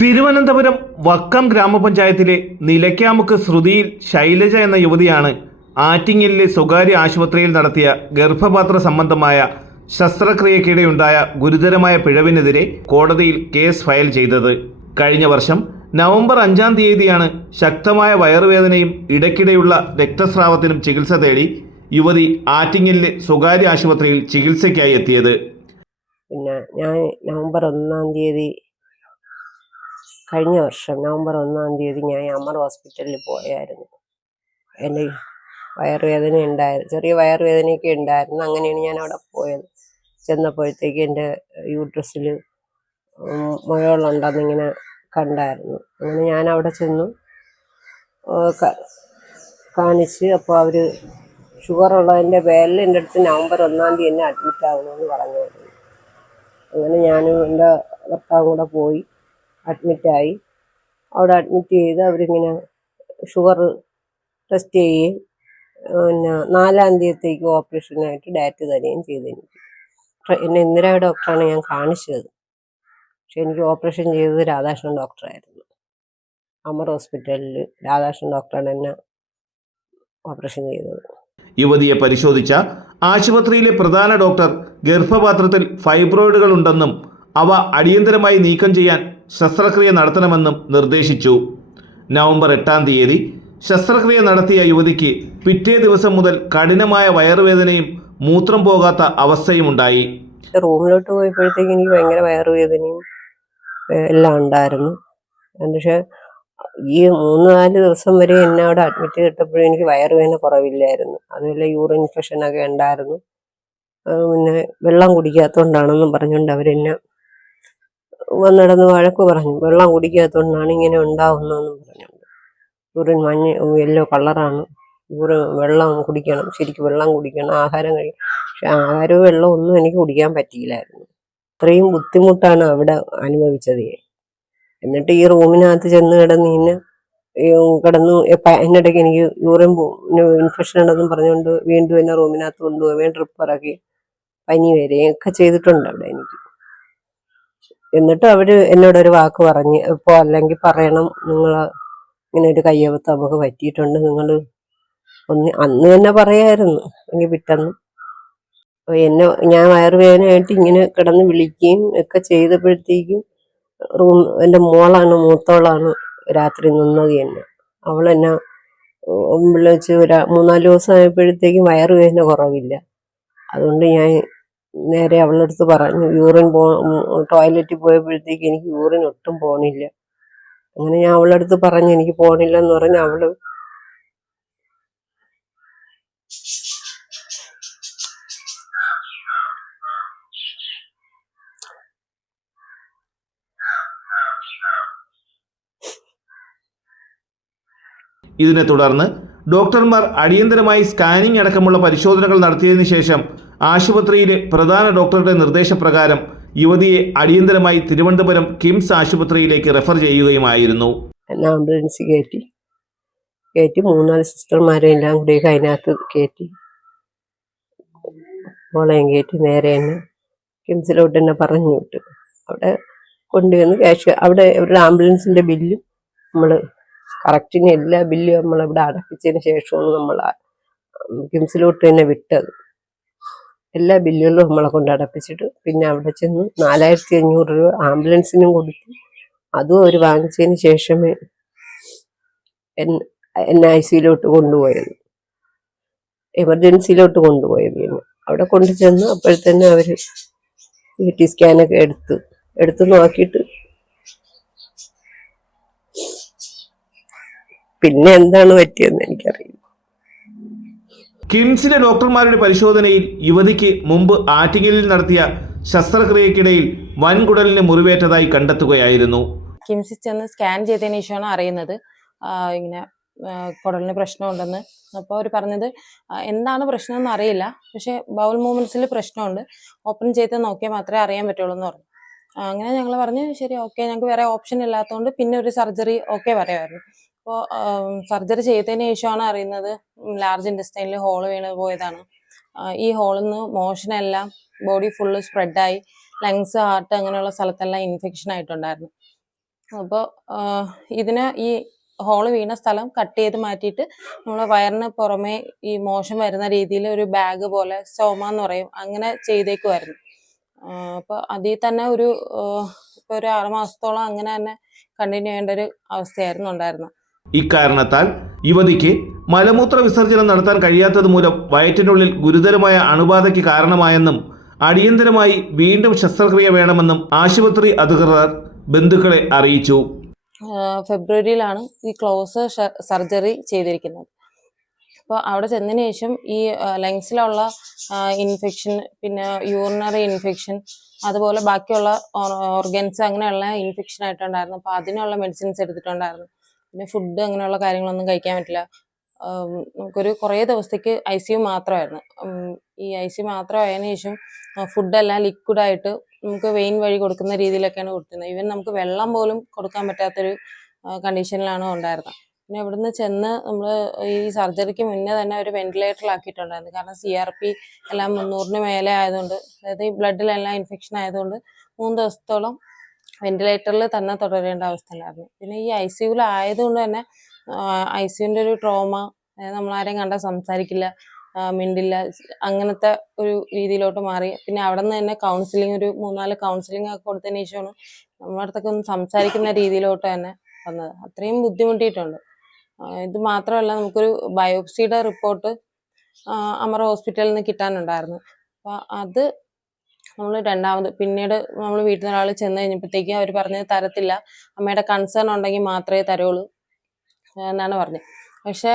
തിരുവനന്തപുരം വക്കം ഗ്രാമപഞ്ചായത്തിലെ നിലയ്ക്കാമുക്ക് ശ്രുതിയിൽ ശൈലജ എന്ന യുവതിയാണ് ആറ്റിങ്ങലിലെ സ്വകാര്യ ആശുപത്രിയിൽ നടത്തിയ ഗർഭപാത്ര സംബന്ധമായ ശസ്ത്രക്രിയക്കിടെയുണ്ടായ ഗുരുതരമായ പിഴവിനെതിരെ കോടതിയിൽ കേസ് ഫയൽ ചെയ്തത്. കഴിഞ്ഞ വർഷം നവംബർ അഞ്ചാം തീയതിയാണ് ശക്തമായ വയറുവേദനയും ഇടയ്ക്കിടെയുള്ള രക്തസ്രാവത്തിനും ചികിത്സ തേടി യുവതി ആറ്റിങ്ങലിലെ സ്വകാര്യ ആശുപത്രിയിൽ ചികിത്സയ്ക്കായി എത്തിയത്. പിന്നെ ഞാൻ നവംബർ ഒന്നാം തീയതി കഴിഞ്ഞ വർഷം നവംബർ ഒന്നാം തീയതി ഞാൻ അമർ ഹോസ്പിറ്റലിൽ പോയായിരുന്നു. എന്റെ വയറുവേദന ഉണ്ടായിരുന്നു ചെറിയ വയറുവേദനയൊക്കെ ഉണ്ടായിരുന്നു. അങ്ങനെയാണ് ഞാൻ അവിടെ പോയത്. ചെന്നപ്പോഴത്തേക്ക് എന്റെ യൂട്രസിൽ മുഴകളുണ്ടെന്നിങ്ങനെ കണ്ടായിരുന്നു. അങ്ങനെ ഞാൻ അവിടെ ചെന്നു. കാണിച്ച് അപ്പോൾ അവർ ഷുഗർ ഉള്ളതിന്റെ പേരിൽ എന്റെ അടുത്ത് നവംബർ ഒന്നാം തീയതി എന്നെ അഡ്മിറ്റ് ആകണമെന്ന് പറഞ്ഞായിരുന്നു. അങ്ങനെ ഞാനും എന്റെ ഭർത്താവും കൂടെ പോയി. അഡ്മിറ്റായി അവിടെ അഡ്മിറ്റ് ചെയ്ത് അവരിങ്ങനെ ഷുഗർ ടെസ്റ്റ് ചെയ്യുകയും പിന്നെ നാലാം തീയതിക്ക് ഓപ്പറേഷനായിട്ട് ഡാറ്റ് തരികയും ചെയ്തു എനിക്ക് എന്നെ ഇന്ദിരാ ഡോക്ടറാണ് ഞാൻ കാണിച്ചത്. പക്ഷെ എനിക്ക് ഓപ്പറേഷൻ ചെയ്തത് രാധാകൃഷ്ണൻ ഡോക്ടറായിരുന്നു അമർ ഹോസ്പിറ്റലിൽ രാധാകൃഷ്ണൻ ഡോക്ടറാണ് എന്നെ ഓപ്പറേഷൻ ചെയ്തത്. യുവതിയെ പരിശോധിച്ച ആശുപത്രിയിലെ പ്രധാന ഡോക്ടർ ഗർഭപാത്രത്തിൽ ഫൈബ്രോയിഡുകൾ ഉണ്ടെന്നും അവ അടിയന്തരമായി നീക്കം ചെയ്യാൻ ശസ്ത്രക്രിയ നടത്തണമെന്നും നിർദ്ദേശിച്ചു. നവംബർ എട്ടാം തീയതി ശസ്ത്രക്രിയ നടത്തിയ യുവതിക്ക് പിറ്റേ ദിവസം മുതൽ കഠിനമായ വയറുവേദനയും മൂത്രം പോകാത്ത അവസ്ഥയുമുണ്ടായി. റൂമിലോട്ട് പോയപ്പോഴത്തേക്ക് എനിക്ക് ഭയങ്കര വയറുവേദനയും എല്ലാം ഉണ്ടായിരുന്നു. പക്ഷെ ഈ മൂന്ന് നാല് ദിവസം വരെ എന്നെ അവിടെ അഡ്മിറ്റ് ചെയ്തിട്ടപ്പോഴും എനിക്ക് വയറുവേദന കുറവില്ലായിരുന്നു. അതുപോലെ യൂറിൻ ഇൻഫെക്ഷൻ ഒക്കെ ഉണ്ടായിരുന്നു. പിന്നെ വെള്ളം കുടിക്കാത്തതുകൊണ്ടാണെന്നും പറഞ്ഞുകൊണ്ട് അവരെന്നെ വന്നിടന്ന് വഴക്ക് പറഞ്ഞു. വെള്ളം കുടിക്കാത്തതുകൊണ്ടാണ് ഇങ്ങനെ ഉണ്ടാവുന്നതെന്നും പറഞ്ഞു. യൂറിൻ മഞ്ഞ യെല്ലോ കളറാണ് യൂറിൻ വെള്ളം കുടിക്കണം. ശരിക്കും വെള്ളം കുടിക്കണം. ആഹാരം കഴിക്കണം പക്ഷെ ആഹാരവും വെള്ളവും ഒന്നും എനിക്ക് കുടിക്കാൻ പറ്റിയില്ലായിരുന്നു. അത്രയും ബുദ്ധിമുട്ടാണ് അവിടെ അനുഭവിച്ചത്. എന്നിട്ട് ഈ റൂമിനകത്ത് ചെന്ന് കിടന്ന് ഇന്ന് കിടന്നു അതിനിടയ്ക്ക് എനിക്ക് യൂറിൻ ഇൻഫെക്ഷൻ ഉണ്ടെന്നും പറഞ്ഞുകൊണ്ട് വീണ്ടും എന്നെ റൂമിനകത്ത് കൊണ്ടുപോവുകയും ട്രിപ്പ് ഇറക്കി. പനി വരികയും ഒക്കെ ചെയ്തിട്ടുണ്ട് അവിടെ എനിക്ക്. എന്നിട്ട് അവർ എന്നോടൊരു വാക്ക് പറഞ്ഞ് ഇപ്പോൾ അല്ലെങ്കിൽ പറയണം. നിങ്ങൾ ഇങ്ങനെ ഒരു കയ്യബത്തം നമുക്ക് പറ്റിയിട്ടുണ്ട്. നിങ്ങൾ ഒന്ന് അന്ന് തന്നെ പറയായിരുന്നു. എങ്കിൽ പിറ്റന്ന്. അപ്പൊ എന്നെ ഞാൻ വയറുവേദനയായിട്ട് ഇങ്ങനെ കിടന്ന് വിളിക്കുകയും ഒക്കെ ചെയ്തപ്പോഴത്തേക്കും റൂം എന്റെ മോളാണ് മൂത്തോളാണ് രാത്രി നിന്നത് തന്നെ അവൾ എന്നെ വിളിച്ച് ഒരു മൂന്നാൽ ദിവസം ആയപ്പോഴത്തേക്കും വയറുവേദന കുറവില്ല. അതുകൊണ്ട് ഞാൻ നേരെ അവളുടെ അടുത്ത് പറഞ്ഞു യൂറിൻ പോ ടോയ്ലറ്റിൽ പോയപ്പോഴത്തേക്ക് എനിക്ക് യൂറിൻ ഒട്ടും പോണില്ല. അങ്ങനെ ഞാൻ അവളുടെ അടുത്ത് പറഞ്ഞു എനിക്ക് പോണില്ല എന്ന് പറഞ്ഞ് അവൾ ഇതിനെ തുടർന്ന് ഡോക്ടർമാർ അടിയന്തരമായി സ്കാനിംഗ് അടക്കമുള്ള പരിശോധനകൾ നടത്തിയതിനു ശേഷം ആശുപത്രിയിലെ പ്രധാന ഡോക്ടറുടെ നിർദ്ദേശപ്രകാരം യുവതിയെ അടിയന്തരമായി തിരുവനന്തപുരം കിംസ് ആശുപത്രിയിലേക്ക് റെഫർ ചെയ്യുകയുമായിരുന്നു. ആംബുലൻസ് കയറ്റി. കയറ്റി മൂന്നാൽ സിസ്റ്റർമാരെ എല്ലാം കൂടി അതിനകത്ത് കയറ്റി. മോളെയും കയറ്റി നേരെ തന്നെ കിംസിലോട്ട് തന്നെ പറഞ്ഞു വിട്ടു. അവിടെ കൊണ്ടുവന്ന് ക്യാഷ് അവിടെ അവരുടെ ആംബുലൻസിന്റെ ബില്ലും നമ്മൾ കറക്റ്റിന് എല്ലാ ബില്ലും നമ്മൾ ഇവിടെ അടപ്പിച്ചതിന് ശേഷമാണ് നമ്മൾ കിംസിലോട്ട് തന്നെ വിട്ടത്. എല്ലാ ബില്ലുകളും നമ്മളെ കൊണ്ട് അടപ്പിച്ചിട്ട് പിന്നെ അവിടെ ചെന്ന് നാലായിരത്തി അഞ്ഞൂറ് രൂപ ആംബുലൻസിനും കൊടുത്തു. അതും അവർ വാങ്ങിച്ചതിന് ശേഷമേ എൻ എൻ ഐ സിയിലോട്ട് കൊണ്ടുപോയത്. എമർജൻസിയിലോട്ട് കൊണ്ടുപോയത് പിന്നെ. അവിടെ കൊണ്ടു ചെന്ന് അപ്പോഴത്തന്നെ അവർ സി ടി സ്കാനൊക്കെ എടുത്ത് എടുത്ത് നോക്കിയിട്ട് പിന്നെ എന്താണ് പറ്റിയെന്ന് എനിക്കറിയില്ല. കിംസിലെ ഡോക്ടർമാരുടെ പരിശോധനയിൽ യുവതിക്ക് മുമ്പ് ആറ്റിങ്ങലിൽ നടത്തിയ ശസ്ത്രക്രിയക്കിടയിൽ വൻകുടലിന് മുറിവേറ്റതായി കണ്ടെത്തുകയായിരുന്നു. കിംസിൽ ചെന്ന് സ്കാൻ ചെയ്തതിന് ശേഷമാണ് അറിയുന്നത്. ഇങ്ങനെ കുടലിന് പ്രശ്നമുണ്ടെന്ന്. അപ്പോൾ അവർ പറഞ്ഞത് എന്താണ് പ്രശ്നം എന്ന് അറിയില്ല. പക്ഷേ ബൗൾ മൂവ്മെന്റ്സിൽ പ്രശ്നമുണ്ട്. ഓപ്പൺ ചെയ്ത് നോക്കിയാൽ മാത്രമേ അറിയാൻ പറ്റുള്ളൂ എന്ന് പറഞ്ഞു. അങ്ങനെ ഞങ്ങൾ പറഞ്ഞു ശരി ഓക്കെ ഞങ്ങൾക്ക് വേറെ ഓപ്ഷൻ ഇല്ലാത്തതുകൊണ്ട് പിന്നെ ഒരു സർജറി ഓക്കെ പറയുമായിരുന്നു അപ്പോൾ സർജറി ചെയ്തതിന് ശേഷമാണ് അറിയുന്നത് ലാർജ് ഇൻഡസ്റ്റൈനിൽ ഹോൾ വീണ് പോയതാണ്. ഈ ഹോളിൽ നിന്ന് മോഷനെല്ലാം ബോഡി ഫുള്ള് സ്പ്രെഡായി ലങ്സ് ഹാർട്ട് അങ്ങനെയുള്ള സ്ഥലത്തെല്ലാം ഇൻഫെക്ഷൻ ആയിട്ടുണ്ടായിരുന്നു. അപ്പോൾ ഇതിന് ഈ ഹോൾ വീണ സ്ഥലം കട്ട് ചെയ്ത് മാറ്റിയിട്ട് നമ്മൾ വയറിന് പുറമേ ഈ മോശം വരുന്ന രീതിയിൽ ഒരു ബാഗ് പോലെ സോമ എന്ന് പറയും അങ്ങനെ ചെയ്തേക്കുമായിരുന്നു അപ്പോൾ അതിൽ തന്നെ ഒരു ഇപ്പോൾ ഒരു ആറുമാസത്തോളം അങ്ങനെ തന്നെ കണ്ടിന്യൂ ചെയ്യേണ്ട ഒരു അവസ്ഥയായിരുന്നു ഉണ്ടായിരുന്നത്. ഇക്കാരണത്താൽ യുവതിക്ക് മലമൂത്ര വിസർജനം നടത്താൻ കഴിയാത്തത് മൂലം വയറ്റിനുള്ളിൽ ഗുരുതരമായ അണുബാധയ്ക്ക് കാരണമായെന്നും അടിയന്തരമായി വീണ്ടും ശസ്ത്രക്രിയ വേണമെന്നും ആശുപത്രി അധികൃതർ ബന്ധുക്കളെ അറിയിച്ചു. ഫെബ്രുവരിയിലാണ് ഈ ക്ലോസ് സർജറി ചെയ്തിരിക്കുന്നത്. അപ്പോൾ അവിടെ ചെന്നതിന് ശേഷം ഈ ലങ്സിലുള്ള ഇൻഫെക്ഷൻ പിന്നെ യൂറിനറി ഇൻഫെക്ഷൻ അതുപോലെ ബാക്കിയുള്ള ഓർഗൻസ് അങ്ങനെയുള്ള ഇൻഫെക്ഷൻ ആയിട്ടുണ്ടായിരുന്നു. അപ്പോൾ അതിനുള്ള മെഡിസിൻസ് എടുത്തിട്ടുണ്ടായിരുന്നു. പിന്നെ ഫുഡ് അങ്ങനെയുള്ള കാര്യങ്ങളൊന്നും കഴിക്കാൻ പറ്റില്ല. നമുക്കൊരു കുറേ ദിവസത്തേക്ക് ഐ സി യു മാത്രമായിരുന്നു. ഈ ഐ സി യു മാത്രമായതിനു ശേഷം ഫുഡെല്ലാം ലിക്വിഡായിട്ട് നമുക്ക് വെയിൻ വഴി കൊടുക്കുന്ന രീതിയിലൊക്കെയാണ് കൊടുത്തിരുന്നത്. ഈവൻ നമുക്ക് വെള്ളം പോലും കൊടുക്കാൻ പറ്റാത്തൊരു കണ്ടീഷനിലാണ് ഉണ്ടായിരുന്നത്. പിന്നെ ഇവിടുന്ന് ചെന്ന് നമ്മൾ ഈ സർജറിക്ക് മുന്നേ തന്നെ ഒരു വെന്റിലേറ്ററിലാക്കിയിട്ടുണ്ടായിരുന്നു കാരണം സി ആർ പി എല്ലാം മുന്നൂറിന് മേലെ ആയതുകൊണ്ട് അതായത് ഈ ബ്ലഡിലെല്ലാം ഇൻഫെക്ഷൻ ആയതുകൊണ്ട് മൂന്ന് ദിവസത്തോളം വെന്റിലേറ്ററിൽ തന്നെ തുടരേണ്ട അവസ്ഥ ഉണ്ടായിരുന്നു പിന്നെ ഈ ഐ സിയുവിൽ ആയതുകൊണ്ട് തന്നെ ഐ സിയുവിന്റെ ഒരു ട്രോമ നമ്മളാരെയും കണ്ടാൽ സംസാരിക്കില്ല മിണ്ടില്ല അങ്ങനത്തെ ഒരു രീതിയിലോട്ട് മാറി. പിന്നെ അവിടെ നിന്ന് തന്നെ കൗൺസിലിംഗ് ഒരു മൂന്നാൽ കൗൺസിലിംഗ് ഒക്കെ കൊടുത്തതിന് ശേഷമാണ് നമ്മുടെ അടുത്തൊക്കെ ഒന്ന് സംസാരിക്കുന്ന രീതിയിലോട്ട് തന്നെ വന്നത്. അത്രയും ബുദ്ധിമുട്ടിയിട്ടുണ്ട്. ഇത് മാത്രമല്ല നമുക്കൊരു ബയോപ്സിയുടെ റിപ്പോർട്ട് അമർ ഹോസ്പിറ്റലിൽ നിന്ന് കിട്ടാനുണ്ടായിരുന്നു. അപ്പോൾ അത് നമ്മൾ രണ്ടാമത് പിന്നീട് നമ്മൾ വീട്ടിൽ നിന്ന് ഒരാൾ ചെന്ന് കഴിഞ്ഞപ്പോഴത്തേക്ക് അവർ പറഞ്ഞത് തരത്തില്ല. അമ്മയുടെ കൺസേൺ ഉണ്ടെങ്കിൽ മാത്രമേ തരുള്ളൂ എന്നാണ് പറഞ്ഞത്. പക്ഷെ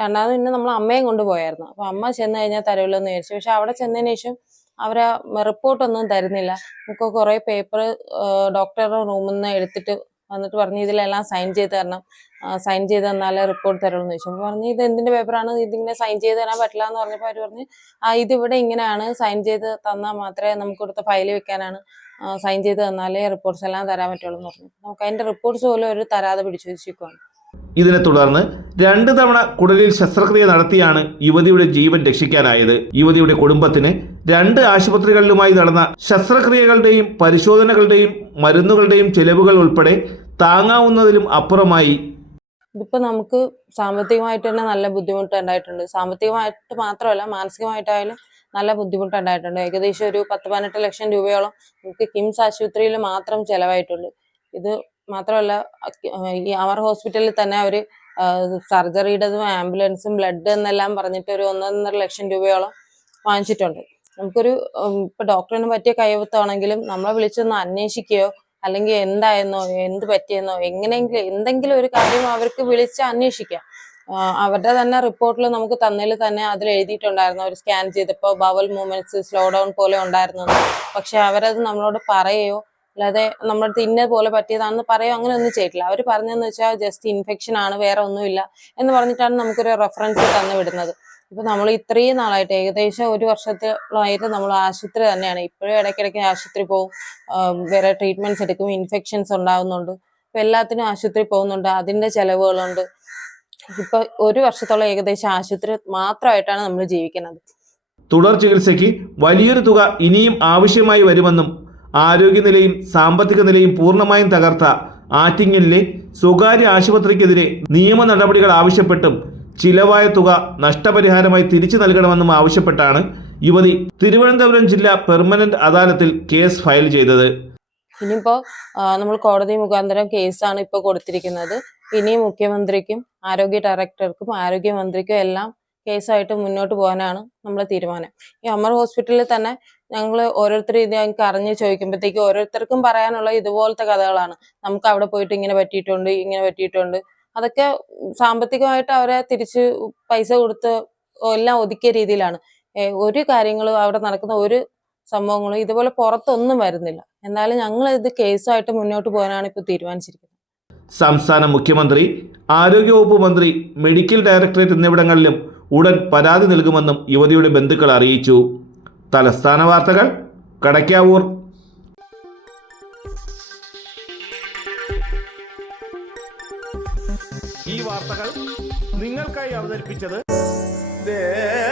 രണ്ടാമത് പിന്നെ നമ്മൾ അമ്മയും കൊണ്ടുപോയായിരുന്നു. അപ്പോൾ അമ്മ ചെന്ന് കഴിഞ്ഞാൽ തരുള്ളൂ എന്ന് വിചാരിച്ചു. പക്ഷെ അവിടെ ചെന്നതിന് ശേഷം അവർ റിപ്പോർട്ടൊന്നും തരുന്നില്ല. നമുക്ക് കുറെ പേപ്പർ ഡോക്ടറുടെ റൂമിൽ നിന്ന് എടുത്തിട്ട് വന്നിട്ട് പറഞ്ഞു ഇതിലെല്ലാം സൈൻ ചെയ്ത് തരണം. സൈൻ ചെയ്ത് തന്നാലേ റിപ്പോർട്ട് തരുള്ളൂ എന്ന് ചോദിച്ചു പറഞ്ഞു ഇത് എന്തിന്റെ പേപ്പറാണ് ഇതിങ്ങനെ സൈൻ ചെയ്ത് തരാൻ പറ്റില്ല എന്ന് പറഞ്ഞപ്പോൾ അവർ പറഞ്ഞു ആ ഇതിവിടെ ഇങ്ങനെയാണ്. സൈൻ ചെയ്ത് തന്നാൽ മാത്രമേ നമുക്ക് കൊടുത്ത ഫയൽ വെക്കാനാണ്. സൈൻ ചെയ്ത് തന്നാലേ റിപ്പോർട്ട്സ് എല്ലാം തരാൻ പറ്റുള്ളൂ എന്ന് പറഞ്ഞു. നമുക്ക് അതിന്റെ റിപ്പോർട്ട്സ് പോലും അവർ തരാതെ പിടിച്ചു വെച്ചിരിക്കുവാണ്. ഇതിനെ തുടർന്ന് രണ്ട് തവണ കുടലിൽ ശസ്ത്രക്രിയ നടത്തിയാണ് യുവതിയുടെ ജീവൻ രക്ഷിക്കാനായത്. യുവതിയുടെ കുടുംബത്തിന് രണ്ട് ആശുപത്രികളിലുമായി നടന്ന ശസ്ത്രക്രിയകളുടെയും പരിശോധനകളുടെയും മരുന്നുകളുടെയും ചെലവുകൾ ഉൾപ്പെടെ താങ്ങാവുന്നതിലും അപ്പുറമായി. ഇതിപ്പോ നമുക്ക് സാമ്പത്തികമായിട്ട് തന്നെ നല്ല ബുദ്ധിമുട്ട് ഉണ്ടായിട്ടുണ്ട്. സാമ്പത്തികമായിട്ട് മാത്രമല്ല മാനസികമായിട്ടായാലും നല്ല ബുദ്ധിമുട്ട് ഉണ്ടായിട്ടുണ്ട്. ഏകദേശം ഒരു പത്ത് പതിനെട്ട് ലക്ഷം രൂപയോളം നമുക്ക് കിംസ് ആശുപത്രിയിൽ മാത്രം ചെലവായിട്ടുണ്ട്. ഇത് മാത്രമല്ല അമർ ഹോസ്പിറ്റലിൽ തന്നെ അവർ സർജറിയുടേതും ആംബുലൻസും ബ്ലഡ് എന്നെല്ലാം പറഞ്ഞിട്ട് ഒരു ഒന്നൊന്നര ലക്ഷം രൂപയോളം വാങ്ങിച്ചിട്ടുണ്ട്. നമുക്കൊരു ഇപ്പൊ ഡോക്ടറിന് പറ്റിയ കൈവത്താണെങ്കിലും നമ്മളെ വിളിച്ചൊന്ന് അന്വേഷിക്കുകയോ അല്ലെങ്കിൽ എന്തായെന്നോ എന്ത് പറ്റിയെന്നോ എങ്ങനെയെങ്കിലും എന്തെങ്കിലും ഒരു കാര്യം അവർക്ക് വിളിച്ച് അന്വേഷിക്കാം. അവരുടെ തന്നെ റിപ്പോർട്ടിൽ നമുക്ക് തന്നതിൽ തന്നെ അതിൽ എഴുതിയിട്ടുണ്ടായിരുന്നു അവർ സ്കാൻ ചെയ്തപ്പോൾ ബവൽ മൂവ്മെന്റ്സ് സ്ലോ ഡൗൺ പോലെ ഉണ്ടായിരുന്നു പക്ഷെ അവരത് നമ്മളോട് പറയുകയോ അല്ലാതെ നമ്മൾ തിന്ന പോലെ പറ്റിയതാണെന്ന് പറയോ? അങ്ങനെ ഒന്നും ചെയ്തിട്ടില്ല. അവർ പറഞ്ഞതെന്ന് വെച്ചാൽ ജസ്റ്റ് ഇൻഫെക്ഷൻ ആണ് വേറെ ഒന്നുമില്ല എന്ന് പറഞ്ഞിട്ടാണ് നമുക്കൊരു റെഫറൻസ് തന്നു വിടുന്നത്. ഇപ്പൊ നമ്മൾ ഇത്രയും നാളായിട്ട് ഏകദേശം ഒരു വർഷത്തോളമായിട്ട് നമ്മൾ ആശുപത്രി തന്നെയാണ്. ഇപ്പോഴും ഇടയ്ക്കിടയ്ക്ക് ആശുപത്രി പോകും വേറെ ട്രീറ്റ്മെന്റ്സ് എടുക്കും. ഇൻഫെക്ഷൻസ് ഉണ്ടാവുന്നുണ്ട്. ഇപ്പൊ എല്ലാത്തിനും ആശുപത്രി പോകുന്നുണ്ട്. അതിന്റെ ചെലവുകളുണ്ട്. ഇപ്പൊ ഒരു വർഷത്തോളം ഏകദേശം ആശുപത്രി മാത്രമായിട്ടാണ് നമ്മൾ ജീവിക്കുന്നത്. തുടർ ചികിത്സയ്ക്ക് വലിയൊരു തുക ഇനിയും ആവശ്യമായി വരുമെന്നും ആരോഗ്യനിലയും സാമ്പത്തിക നിലയും പൂർണമായും തകർത്ത ആറ്റിങ്ങലിലെ സ്വകാര്യ ആശുപത്രിക്കെതിരെ നിയമ നടപടികൾ ആവശ്യപ്പെട്ടും ചിലവായ തുക നഷ്ടപരിഹാരമായി തിരിച്ചു നൽകണമെന്നും ആവശ്യപ്പെട്ടാണ് യുവതി തിരുവനന്തപുരം ജില്ലാ പെർമനന്റ് അദാലത്തിൽ കേസ് ഫയൽ ചെയ്തത്. ഇനിയിപ്പോ നമ്മൾ കോടതി മുഖാന്തരം കേസാണ് ഇപ്പൊ കൊടുത്തിരിക്കുന്നത്. ഇനി മുഖ്യമന്ത്രിക്കും ആരോഗ്യ ഡയറക്ടർക്കും ആരോഗ്യമന്ത്രിക്കും എല്ലാം കേസായിട്ട് മുന്നോട്ട് പോകാനാണ് നമ്മളെ തീരുമാനം. ഈ അമർ ഹോസ്പിറ്റലിൽ തന്നെ ഞങ്ങൾ ഓരോരുത്തർ ഇത് ഞങ്ങൾക്ക് അറിഞ്ഞ് ചോദിക്കുമ്പോഴത്തേക്കും ഓരോരുത്തർക്കും പറയാനുള്ള ഇതുപോലത്തെ കഥകളാണ്. നമുക്ക് അവിടെ പോയിട്ട് ഇങ്ങനെ പറ്റിയിട്ടുണ്ട് ഇങ്ങനെ പറ്റിയിട്ടുണ്ട്. അതൊക്കെ സാമ്പത്തികമായിട്ട് അവരെ തിരിച്ച് പൈസ കൊടുത്ത് എല്ലാം ഒതുക്കിയ രീതിയിലാണ്. ഒരു കാര്യങ്ങളും അവിടെ നടക്കുന്ന ഒരു സംഭവങ്ങളും ഇതുപോലെ പുറത്തൊന്നും വരുന്നില്ല. എന്നാലും ഞങ്ങൾ ഇത് കേസുമായിട്ട് മുന്നോട്ട് പോകാനാണ് ഇപ്പോൾ തീരുമാനിച്ചിരിക്കുന്നത്. സംസ്ഥാന മുഖ്യമന്ത്രി ആരോഗ്യവകുപ്പ് മന്ത്രി മെഡിക്കൽ ഡയറക്ടറേറ്റ് എന്നിവിടങ്ങളിലും ഉടൻ പരാതി നൽകുമെന്നും യുവതിയുടെ ബന്ധുക്കൾ അറിയിച്ചു. തലസ്ഥാന വാർത്തകൾ കടയ്ക്കാവൂർ ഈ വാർത്തകൾ നിങ്ങൾക്കായി അവതരിപ്പിച്ചത് Indian